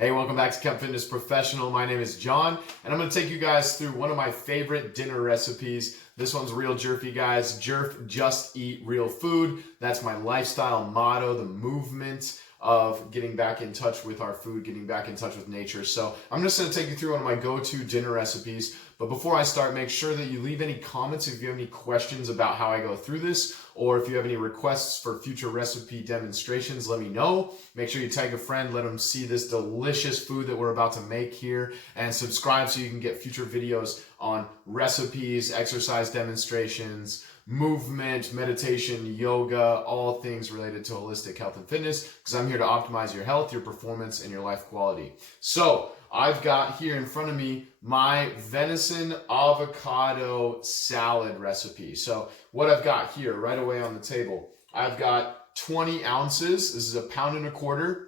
Hey, welcome back to Kempf Fitness Professional. My name is John, and I'm going to take you guys through one of my favorite dinner recipes. This one's real jerfy, guys. JERF, just eat real food. That's my lifestyle motto, the movement of getting back in touch with our food, getting back in touch with nature. So I'm just going to take you through one of my go-to dinner recipes. But before I start, make sure that you leave any comments if you have any questions about how I go through this, or if you have any requests for future recipe demonstrations, let me know. Make sure you tag a friend, let them see this delicious food that we're about to make here, and subscribe so you can get future videos on recipes, exercise demonstrations, movement, meditation, yoga, all things related to holistic health and fitness, because I'm here to optimize your health, your performance, and your life quality. So I've got here in front of me my venison avocado salad recipe. So what I've got here right away on the table, I've got 20 ounces. This is 1.25 pounds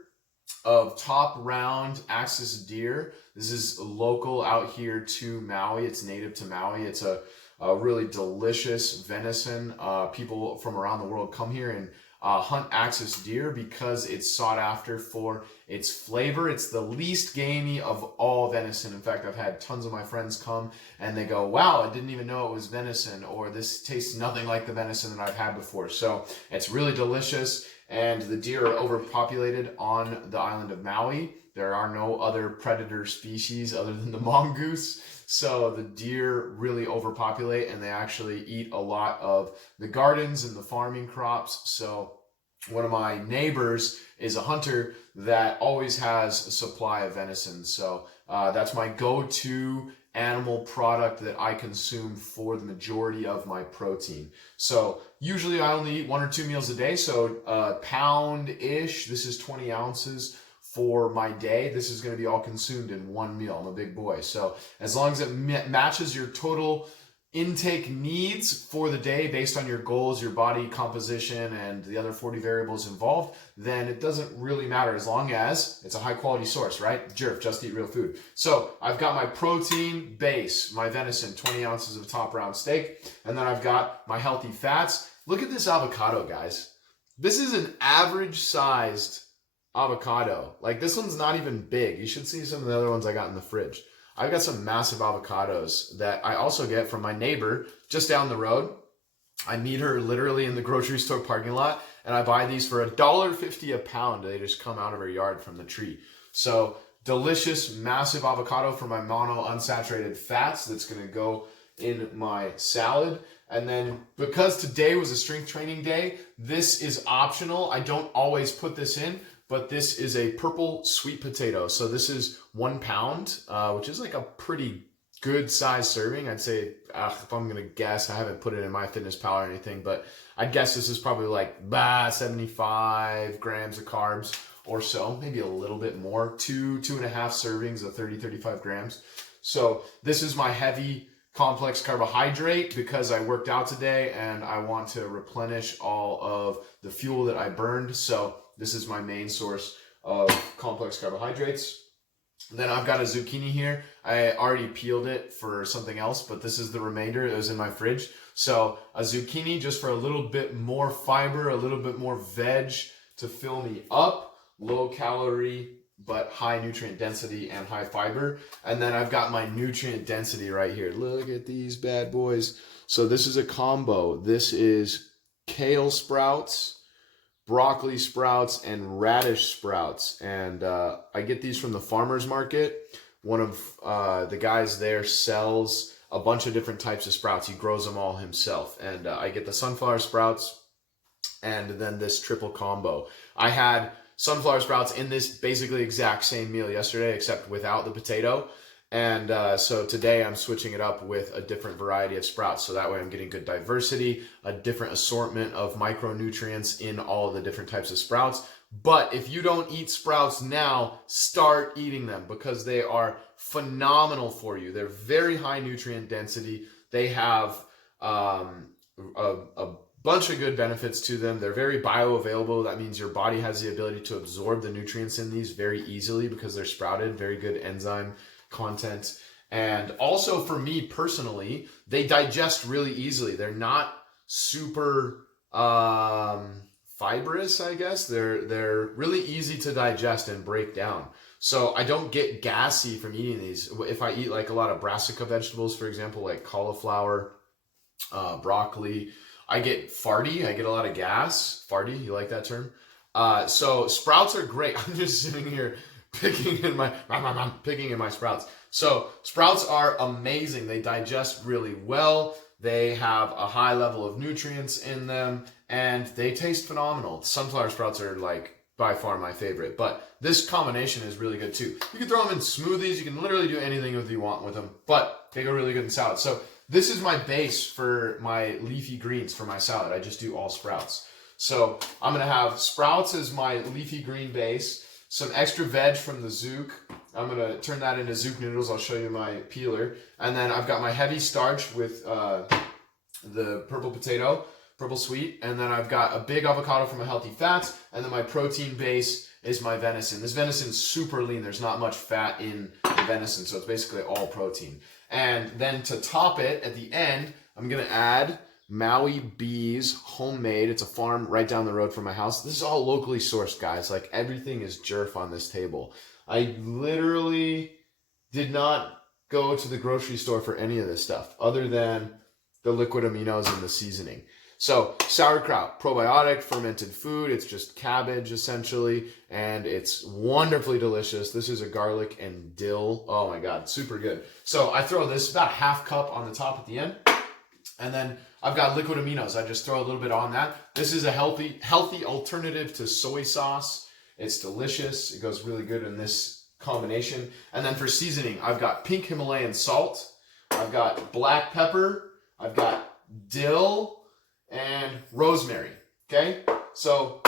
of top round axis deer. This is local out here to Maui. It's native to Maui. It's a really delicious venison. People from around the world come here and hunt axis deer because it's sought after for its flavor. It's the least gamey of all venison. In fact, I've had tons of my friends come and they go, wow, I didn't even know it was venison, or this tastes nothing like the venison that I've had before. So it's really delicious, and the deer are overpopulated on the island of Maui. There are no other predator species other than the mongoose. So the deer really overpopulate, and they actually eat a lot of the gardens and the farming crops. So one of my neighbors is a hunter that always has a supply of venison. So that's my go-to animal product that I consume for the majority of my protein. So usually I only eat 1 or 2 meals a day. So a pound-ish, this is 20 ounces for my day. This is going to be all consumed in one meal. I'm a big boy. So as long as it matches your total intake needs for the day based on your goals, your body composition, and the other 40 variables involved, then it doesn't really matter as long as it's a high quality source, right? JERF, just eat real food. So I've got my protein base, my venison, 20 ounces of top round steak, and then I've got my healthy fats. Look at this avocado, guys. This is an average sized avocado. Like, this one's not even big. You should see some of the other ones I got in the fridge. I've got some massive avocados that I also get from my neighbor just down the road. I meet her literally in the grocery store parking lot, and I buy these for $1.50 a pound. They just come out of her yard from the tree. So delicious, massive avocado for my mono unsaturated fats that's going to go in my salad. And then because today was a strength training day, this is optional. I don't always put this in, but this is a purple sweet potato. So this is 1 pound, which is like a pretty good size serving. I'd say, if I'm gonna guess, I haven't put it in MyFitnessPal or anything, but I'd guess this is probably like 75 grams of carbs or so, maybe a little bit more, 2.5 servings of 35 grams. So this is my heavy complex carbohydrate because I worked out today and I want to replenish all of the fuel that I burned. So this is my main source of complex carbohydrates. Then I've got a zucchini here. I already peeled it for something else, but this is the remainder. It was in my fridge. So a zucchini just for a little bit more fiber, a little bit more veg to fill me up. Low calorie, but high nutrient density and high fiber. And then I've got my nutrient density right here. Look at these bad boys. So this is a combo. This is kale sprouts, broccoli sprouts, and radish sprouts. And I get these from the farmer's market. One of the guys there sells a bunch of different types of sprouts. He grows them all himself. And I get the sunflower sprouts and then this triple combo. I had sunflower sprouts in this basically exact same meal yesterday, except without the potato. And so today I'm switching it up with a different variety of sprouts. So that way I'm getting good diversity, a different assortment of micronutrients in all of the different types of sprouts. But if you don't eat sprouts now, start eating them because they are phenomenal for you. They're very high nutrient density. They have a bunch of good benefits to them. They're very bioavailable. That means your body has the ability to absorb the nutrients in these very easily because they're sprouted, very good enzyme content. And also for me personally, they digest really easily. They're not super fibrous, I guess. They're really easy to digest and break down. So I don't get gassy from eating these. If I eat like a lot of brassica vegetables, for example, like cauliflower, broccoli, I get farty. I get a lot of gas. Farty, you like that term? So sprouts are great. I'm just sitting here picking in my sprouts. So sprouts are amazing. They digest really well. They have a high level of nutrients in them, and they taste phenomenal. Sunflower sprouts are like by far my favorite, but this combination is really good too. You can throw them in smoothies. You can literally do anything that you want with them, but they go really good in salad. So this is my base for my leafy greens for my salad. I just do all sprouts. So I'm gonna have sprouts as my leafy green base, some extra veg from the zook. I'm gonna turn that into zook noodles. I'll show you my peeler. And then I've got my heavy starch with the purple potato, purple sweet. And then I've got a big avocado for my healthy fats. And then my protein base is my venison. This venison is super lean. There's not much fat in the venison, so it's basically all protein. And then to top it, at the end, I'm gonna add Maui Bees homemade. It's a farm right down the road from my house. This is all locally sourced, guys. Like everything is JERF on this table. I literally did not go to the grocery store for any of this stuff other than the liquid aminos and the seasoning. So sauerkraut, probiotic, fermented food. It's just cabbage essentially, and it's wonderfully delicious. This is a garlic and dill. Oh my God, super good. So I throw this about a half cup on the top at the end. And then I've got liquid aminos. I just throw a little bit on that. This is a healthy alternative to soy sauce. It's delicious. It goes really good in this combination. And then for seasoning, I've got pink Himalayan salt. I've got black pepper. I've got dill and rosemary. Okay? So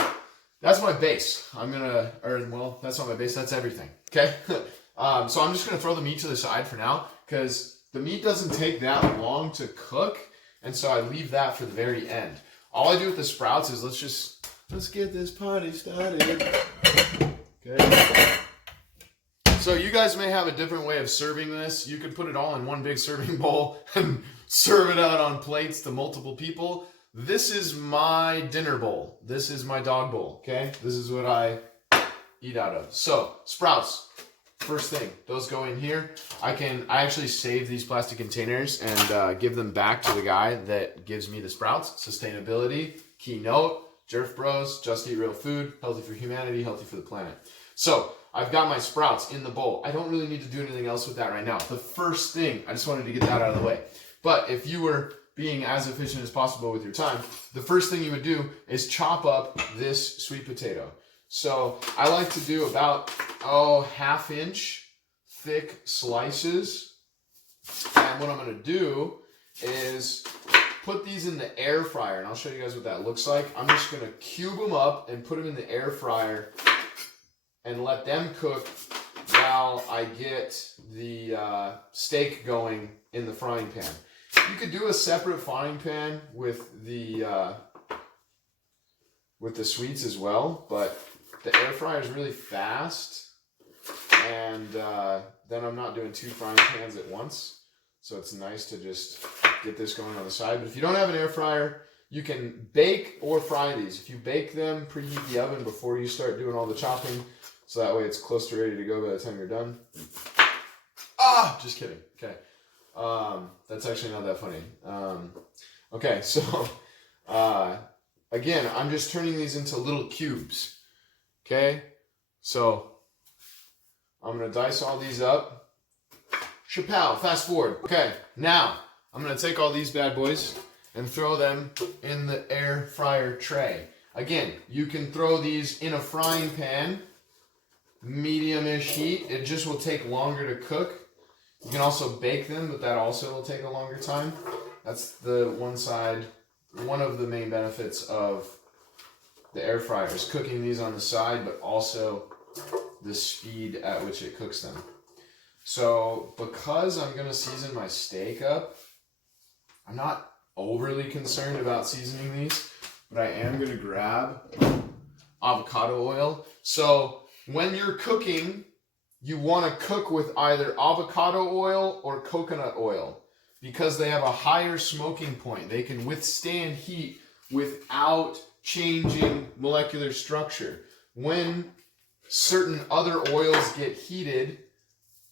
that's my base. That's not my base. That's everything. Okay? So I'm just going to throw the meat to the side for now because the meat doesn't take that long to cook. And so I leave that for the very end. All I do with the sprouts is let's get this party started. Okay. So you guys may have a different way of serving this. You could put it all in one big serving bowl and serve it out on plates to multiple people. This is my dinner bowl. This is my dog bowl, okay? This is what I eat out of. So sprouts. First thing, those go in here. I actually save these plastic containers and give them back to the guy that gives me the sprouts. Sustainability, keynote, JERF Bros, just eat real food, healthy for humanity, healthy for the planet. So I've got my sprouts in the bowl. I don't really need to do anything else with that right now. The first thing, I just wanted to get that out of the way. But if you were being as efficient as possible with your time, the first thing you would do is chop up this sweet potato. So I like to do about, half-inch thick slices. And what I'm going to do is put these in the air fryer. And I'll show you guys what that looks like. I'm just going to cube them up and put them in the air fryer and let them cook while I get the steak going in the frying pan. You could do a separate frying pan with the sweets as well, but the air fryer is really fast, and then I'm not doing two frying pans at once, so it's nice to just get this going on the side. But if you don't have an air fryer, you can bake or fry these. If you bake them, preheat the oven before you start doing all the chopping, so that way it's close to ready to go by the time you're done. Just kidding. Okay. That's actually not that funny. Okay, so again, I'm just turning these into little cubes. Okay, so I'm gonna dice all these up. Chappelle, fast forward. Okay, now I'm gonna take all these bad boys and throw them in the air fryer tray. Again, you can throw these in a frying pan, medium-ish heat. It just will take longer to cook. You can also bake them, but that also will take a longer time. That's the one of the main benefits of the air fryer is cooking these on the side, but also the speed at which it cooks them. So because I'm going to season my steak up, I'm not overly concerned about seasoning these, but I am going to grab avocado oil. So when you're cooking, you want to cook with either avocado oil or coconut oil because they have a higher smoking point. They can withstand heat without changing molecular structure. When certain other oils get heated,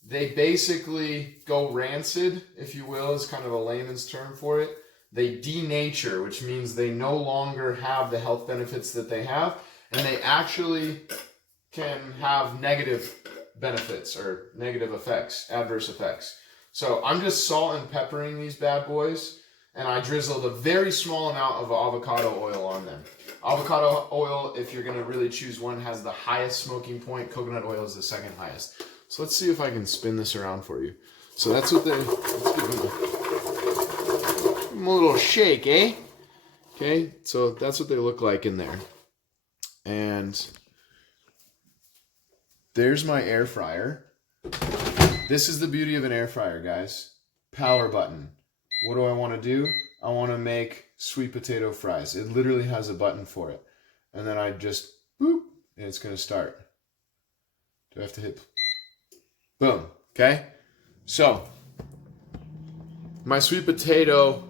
they basically go rancid, if you will, is kind of a layman's term for it. They denature, which means they no longer have the health benefits that they have, and they actually can have negative benefits or negative effects, adverse effects. So I'm just salt and peppering these bad boys, and I drizzled a very small amount of avocado oil on them. Avocado oil, if you're going to really choose one, has the highest smoking point. Coconut oil is the second highest. So let's see if I can spin this around for you. So that's what let's give them a little shake, eh? Okay, so that's what they look like in there. And there's my air fryer. This is the beauty of an air fryer, guys. Power button. What do I want to do? I want to make sweet potato fries. It literally has a button for it. And then I just, boop, and it's going to start. Do I have to hit? Boom. Okay? So, my sweet potato,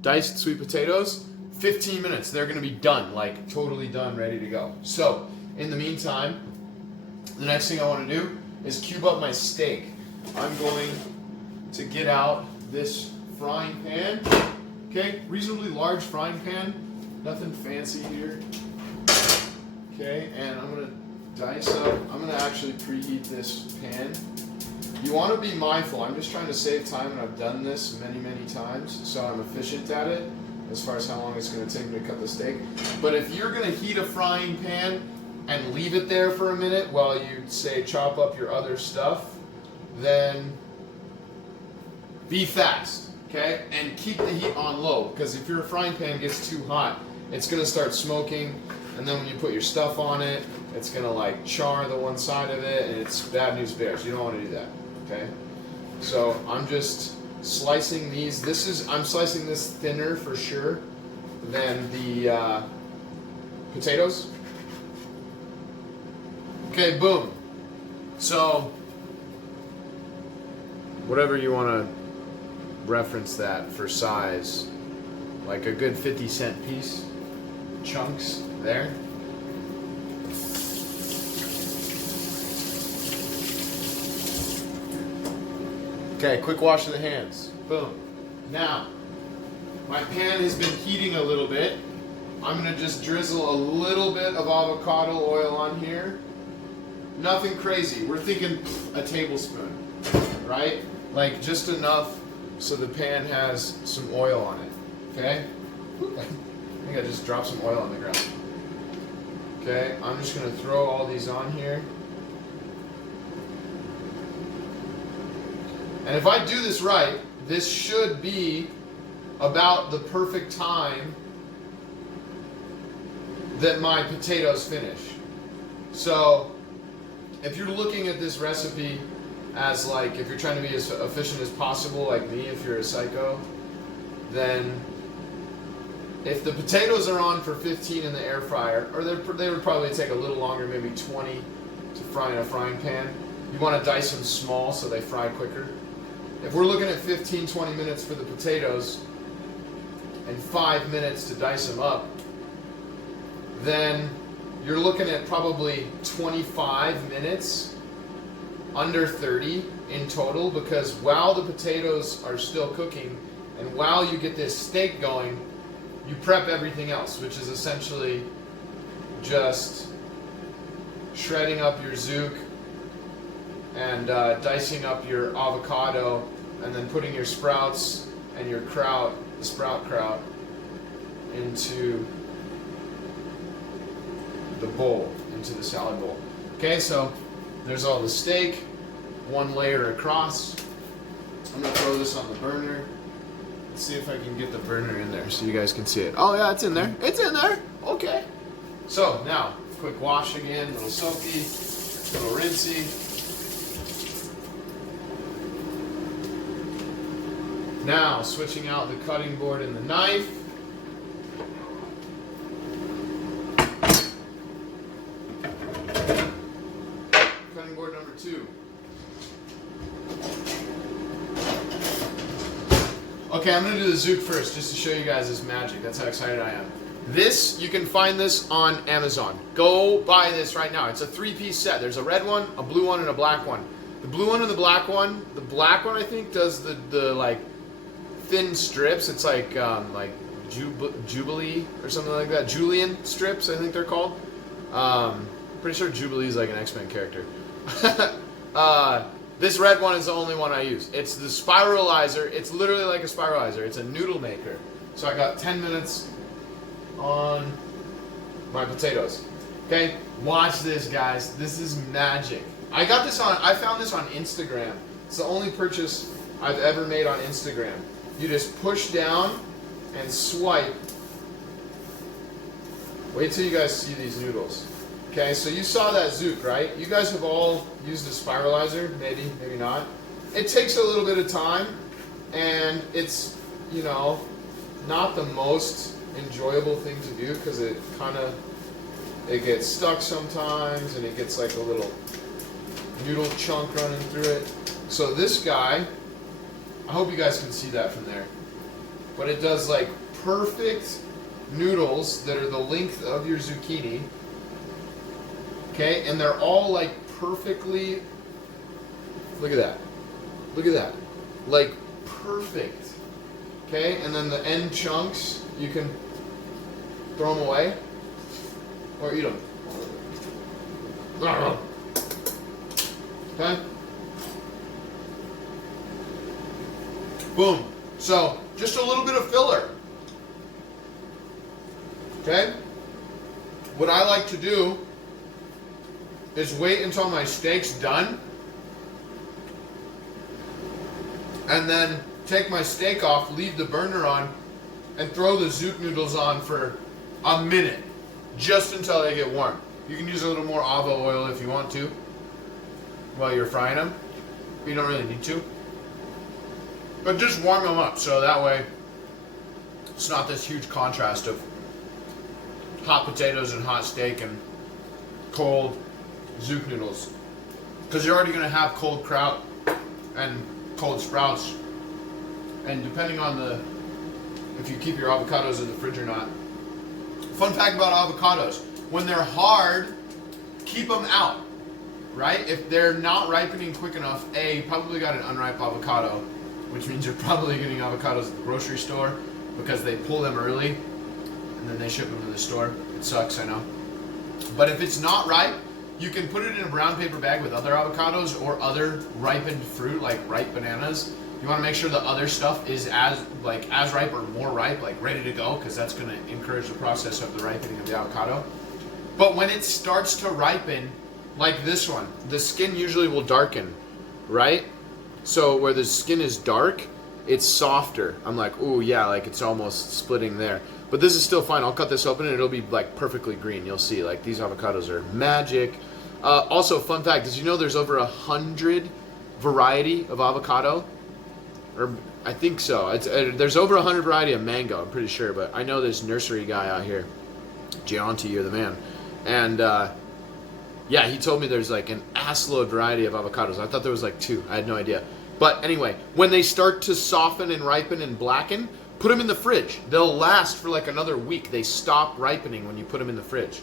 diced sweet potatoes, 15 minutes. They're going to be done, like totally done, ready to go. So, in the meantime, the next thing I want to do is cube up my steak. I'm going to get out this frying pan. Okay, reasonably large frying pan. Nothing fancy here. Okay, and I'm going to dice up. I'm going to actually preheat this pan. You want to be mindful. I'm just trying to save time, and I've done this many, many times, so I'm efficient at it as far as how long it's going to take me to cut the steak. But if you're going to heat a frying pan and leave it there for a minute while you, say, chop up your other stuff, then be fast, okay? And keep the heat on low, because if your frying pan gets too hot, it's going to start smoking, and then when you put your stuff on it, it's going to like char the one side of it, and it's bad news bears. You don't want to do that, okay? So I'm just slicing these. I'm slicing this thinner for sure than the potatoes. Okay, boom. So whatever you want to reference that for size, like a good 50-cent piece, chunks there. Okay, quick wash of the hands. Boom. Now, my pan has been heating a little bit. I'm going to just drizzle a little bit of avocado oil on here. Nothing crazy. We're thinking a tablespoon, right? Like just enough so the pan has some oil on it, okay? I think I just dropped some oil on the ground. Okay, I'm just going to throw all these on here. And if I do this right, this should be about the perfect time that my potatoes finish. So if you're looking at this recipe as like, if you're trying to be as efficient as possible, like me, if you're a psycho, then if the potatoes are on for 15 in the air fryer, or they would probably take a little longer, maybe 20 to fry in a frying pan. You want to dice them small so they fry quicker. If we're looking at 15-20 minutes for the potatoes and 5 minutes to dice them up, then you're looking at probably 25 minutes, under 30 in total, because while the potatoes are still cooking and while you get this steak going, you prep everything else, which is essentially just shredding up your zouk and dicing up your avocado, and then putting your sprouts and your kraut, the sprout kraut, into the bowl, into the salad bowl. Okay, so there's all the steak, one layer across. I'm gonna throw this on the burner. Let's see if I can get the burner in there so you guys can see it. Oh yeah, it's in there. It's in there. Okay. So now, quick wash again, little soapy, little rinsey. Now, switching out the cutting board and the knife. Cutting board number 2. Okay, I'm going to do the zouk first, just to show you guys this magic. That's how excited I am. This, you can find this on Amazon. Go buy this right now. It's a 3-piece set. There's a red one, a blue one, and a black one. The blue one and the black one I think does the like thin strips. It's like Jubilee or something like that. Julian strips, I think they're called. Pretty sure Jubilee is like an X-Men character. This red one is the only one I use. It's the spiralizer. It's literally like a spiralizer. It's a noodle maker. So I got 10 minutes on my potatoes. Okay, watch this, guys. This is magic. I found this on Instagram. It's the only purchase I've ever made on Instagram. You just push down and swipe. Wait till you guys see these noodles. Okay, so you saw that zook, right? You guys have all used a spiralizer, maybe not. It takes a little bit of time, and it's, you know, not the most enjoyable thing to do because it gets stuck sometimes, and it gets like a little noodle chunk running through it. So this guy, I hope you guys can see that from there, but it does like perfect noodles that are the length of your zucchini. Okay, and they're all like perfectly, look at that, like perfect. Okay, and then the end chunks, you can throw them away or eat them. Okay, boom. So just a little bit of filler. Okay, what I like to do is wait until my steak's done, and then take my steak off, leave the burner on, and throw the zook noodles on for a minute, just until they get warm. You can use a little more avo oil if you want to while you're frying them. You don't really need to, but just warm them up so that way it's not this huge contrast of hot potatoes and hot steak and cold zook noodles, because you're already going to have cold kraut and cold sprouts, and depending on if you keep your avocados in the fridge or not. Fun fact about avocados: when they're hard, keep them out, right? If they're not ripening quick enough, you probably got an unripe avocado, which means you're probably getting avocados at the grocery store because they pull them early and then they ship them to the store. It sucks, I know. But if it's not ripe, you can put it in a brown paper bag with other avocados or other ripened fruit, like ripe bananas. You want to make sure the other stuff is as ripe or more ripe, like ready to go, because that's going to encourage the process of the ripening of the avocado. But when it starts to ripen, like this one, the skin usually will darken, right? So where the skin is dark, it's softer. I'm like, ooh, yeah, like it's almost splitting there. But this is still fine. I'll cut this open and it'll be like perfectly green. You'll see, like, these avocados are magic. Also, fun fact, did you know there's over 100 variety of avocado? Or I think so. There's over 100 variety of mango, I'm pretty sure. But I know this nursery guy out here, Gianti, you're the man. And yeah, he told me there's like an assload variety of avocados. I thought there was like 2. I had no idea. But anyway, when they start to soften and ripen and blacken, put them in the fridge. They'll last for like another week. They stop ripening when you put them in the fridge.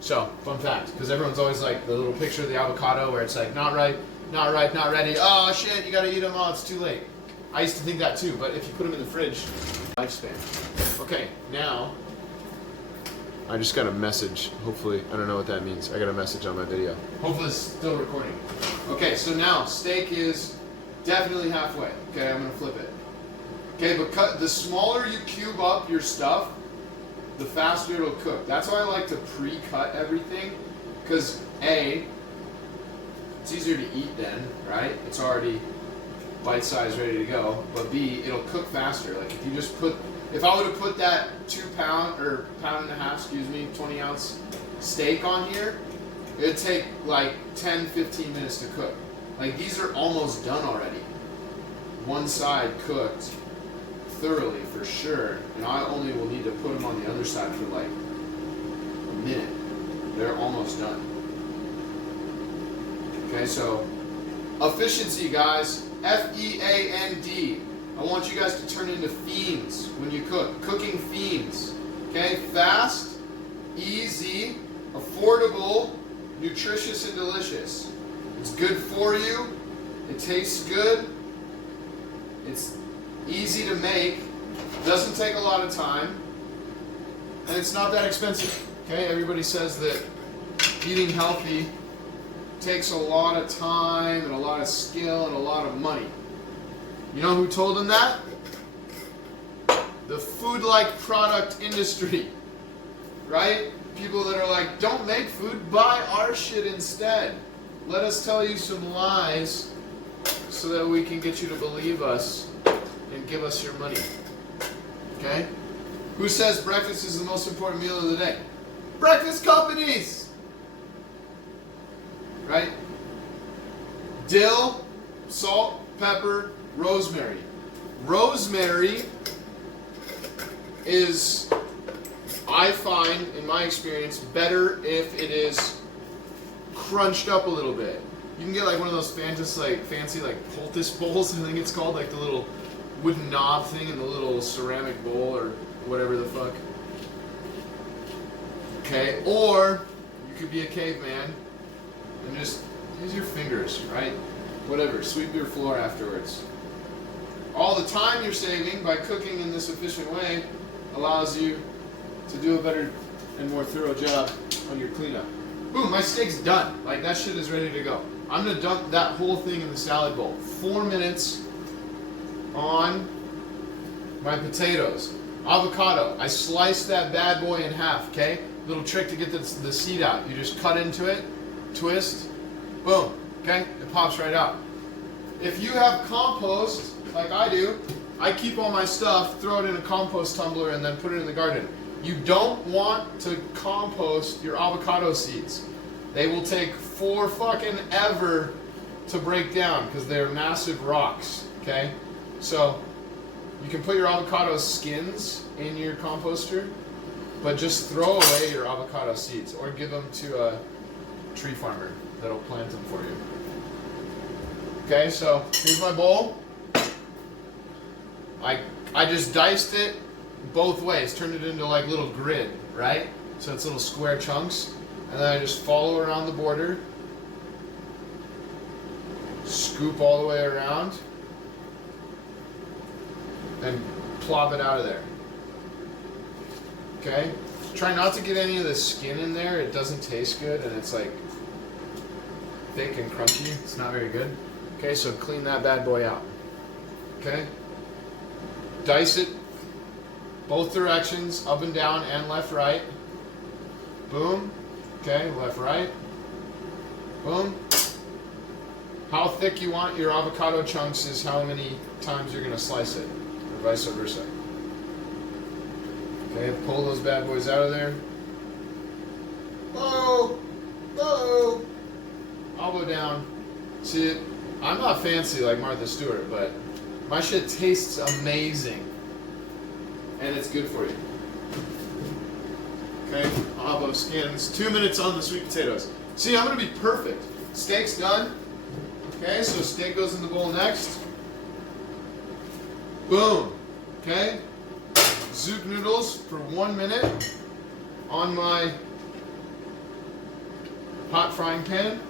So, fun fact, because everyone's always like the little picture of the avocado where it's like not ripe, not ripe, not ready. Oh shit, you gotta eat them. Oh, it's too late. I used to think that too, but if you put them in the fridge, lifespan. Okay, now I just got a message. Hopefully, I don't know what that means. I got a message on my video. Hopefully it's still recording. Okay, so now steak is definitely halfway. Okay, I'm gonna flip it. Okay, but the smaller you cube up your stuff, the faster it'll cook. That's why I like to pre-cut everything, because A, it's easier to eat then, right? It's already bite-sized, ready to go. But B, it'll cook faster. Like if you just if I would have put that 2 pound or pound and a half, 20 ounce steak on here, it'd take like 10-15 minutes to cook. Like these are almost done already. One side cooked thoroughly for sure, and I only will need to put them on the other side for like a minute. They're almost done. Okay, so efficiency, guys. FEAND. I want you guys to turn into fiends when you cook. Cooking fiends. Okay, fast, easy, affordable, nutritious, and delicious. It's good for you. It tastes good. It's easy to make. Doesn't take a lot of time. And it's not that expensive. Okay, everybody says that eating healthy takes a lot of time and a lot of skill and a lot of money. You know who told them that? The food-like product industry. Right? People that are like, don't make food, buy our shit instead. Let us tell you some lies so that we can get you to believe us and give us your money. Okay? Who says breakfast is the most important meal of the day? Breakfast companies! Right? Dill, salt, pepper, rosemary. Rosemary is, I find, in my experience, better if it is crunched up a little bit. You can get like one of those fancy like poultice bowls, I think it's called, like the little wooden knob thing in the little ceramic bowl or whatever the fuck. Okay, or you could be a caveman and just use your fingers, right? Whatever, sweep your floor afterwards. All the time you're saving by cooking in this efficient way allows you to do a better and more thorough job on your cleanup. Boom, my steak's done. Like, that shit is ready to go. I'm gonna dump that whole thing in the salad bowl. 4 minutes on my potatoes. Avocado, I sliced that bad boy in half, okay? Little trick to get the seed out. You just cut into it, twist, boom, okay? It pops right out. If you have compost, like I do, I keep all my stuff, throw it in a compost tumbler, and then put it in the garden. You don't want to compost your avocado seeds. They will take forever to break down because they're massive rocks, okay? So you can put your avocado skins in your composter, but just throw away your avocado seeds or give them to a tree farmer that'll plant them for you. Okay, so here's my bowl. I just diced it both ways, turned it into like little grid, right? So it's little square chunks. And then I just follow around the border, scoop all the way around, and plop it out of there. Okay? Try not to get any of the skin in there. It doesn't taste good, and it's like thick and crunchy. It's not very good. Okay, so clean that bad boy out. Okay? Dice it both directions, up and down and left, right. Boom. Okay, left, right. Boom. How thick you want your avocado chunks is how many times you're going to slice it, or vice versa. Okay, pull those bad boys out of there. Whoa! Whoa! Elbow down. See, I'm not fancy like Martha Stewart, but my shit tastes amazing. And it's good for you. Okay, avo skins. 2 minutes on the sweet potatoes. See, I'm going to be perfect. Steak's done. Okay, so steak goes in the bowl next. Boom. Okay. Zook noodles for 1 minute on my hot frying pan.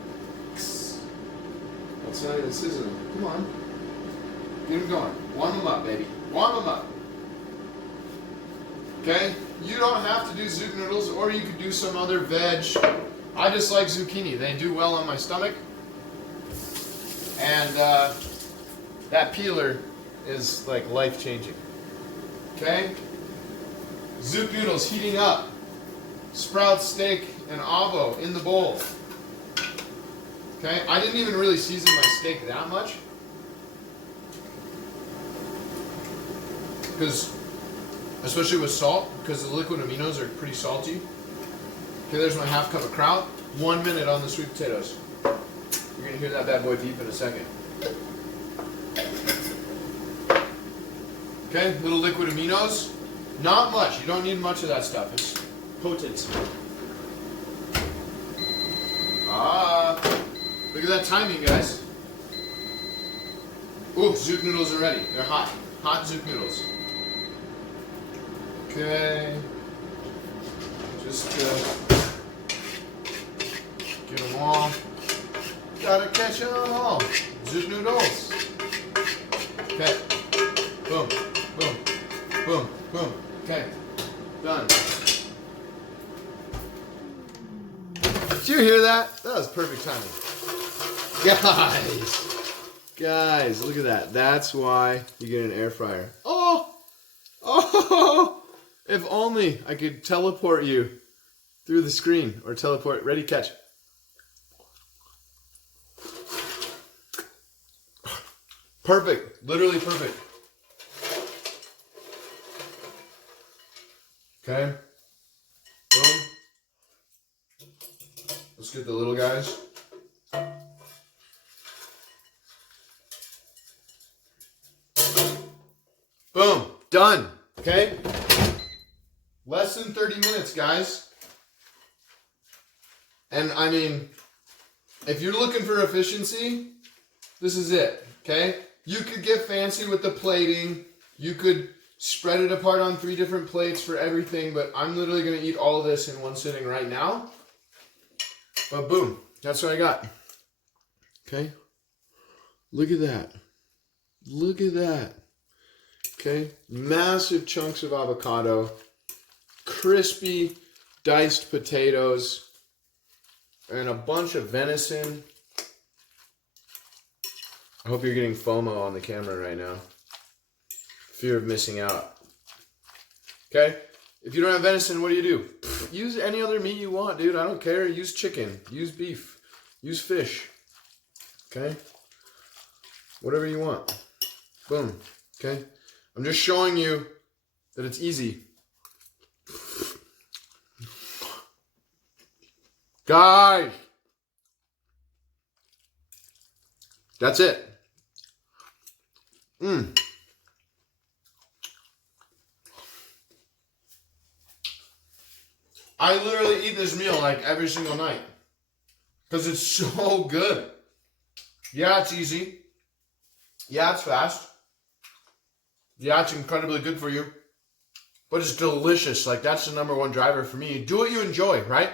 That's not even sizzling. Come on. Get them going. Warm them up, baby. Warm them up. Okay? You don't have to do zook noodles, or you could do some other veg. I just like zucchini. They do well on my stomach. And that peeler is like life-changing. Okay? Zook noodles heating up. Sprout steak and avo in the bowl. Okay? I didn't even really season my steak that much. Because, especially with salt, because the liquid aminos are pretty salty. Okay, there's my half cup of kraut. 1 minute on the sweet potatoes. You're going to hear that bad boy beep in a second. Okay, little liquid aminos. Not much. You don't need much of that stuff. It's potent. Look at that timing, guys. Ooh, zook noodles are ready. They're hot. Hot zook noodles. Okay. Just get them all. Gotta catch them all. Zoot noodles. Okay. Boom, boom, boom, boom. Okay. Done. Did you hear that? That was perfect timing. Guys, look at that. That's why you get an air fryer. Oh, if only I could teleport you through the screen or teleport. Ready, catch. Perfect, literally perfect. Okay, boom. Let's get the little guys. Boom, done, okay? Less than 30 minutes, guys. And I mean, if you're looking for efficiency, this is it, okay? You could get fancy with the plating. You could spread it apart on 3 different plates for everything, but I'm literally gonna eat all of this in one sitting right now. But boom, that's what I got. Okay, look at that. Look at that. Okay, massive chunks of avocado, crispy diced potatoes, and a bunch of venison. I hope you're getting FOMO on the camera right now. Fear of missing out. Okay, if you don't have venison, what do? Use any other meat you want, dude. I don't care. Use chicken, use beef, use fish. Okay, whatever you want. Boom. Okay, I'm just showing you that it's easy. Guys, that's it. I literally eat this meal like every single night because it's so good. Yeah, it's easy. Yeah, it's fast. Yeah, it's incredibly good for you. But it's delicious. Like, that's the #1 driver for me. Do what you enjoy, right?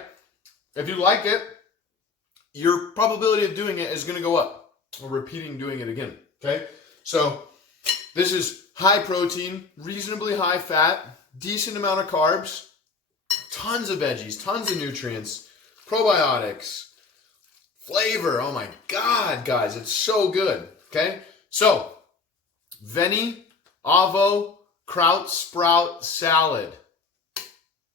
If you like it, your probability of doing it is going to go up. Or repeating doing it again, okay? So, this is high protein, reasonably high fat, decent amount of carbs, tons of veggies, tons of nutrients, probiotics, flavor. Oh my God, guys, it's so good, okay? So, Veni, Avo, Kraut, Sprout, Salad.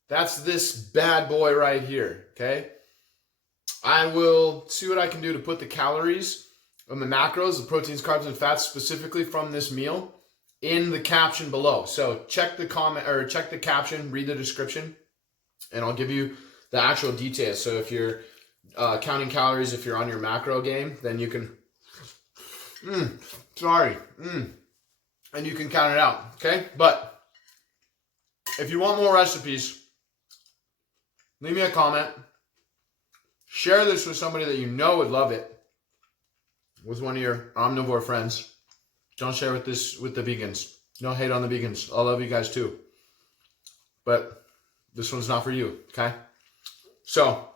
That's this bad boy right here, okay? I will see what I can do to put the calories and the macros, the proteins, carbs, and fats specifically from this meal in the caption below. So check the comment or check the caption, read the description, and I'll give you the actual details. So if you're counting calories, if you're on your macro game, then you can, and you can count it out, okay? But if you want more recipes, leave me a comment. Share this with somebody that you know would love it. With one of your omnivore friends. Don't share with the vegans. Don't hate on the vegans. I love you guys too. But this one's not for you, okay? So,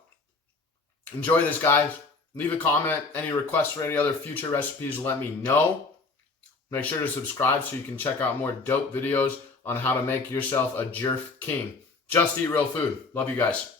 enjoy this, guys. Leave a comment. Any requests for any other future recipes, let me know. Make sure to subscribe so you can check out more dope videos on how to make yourself a JERF king. Just eat real food. Love you guys.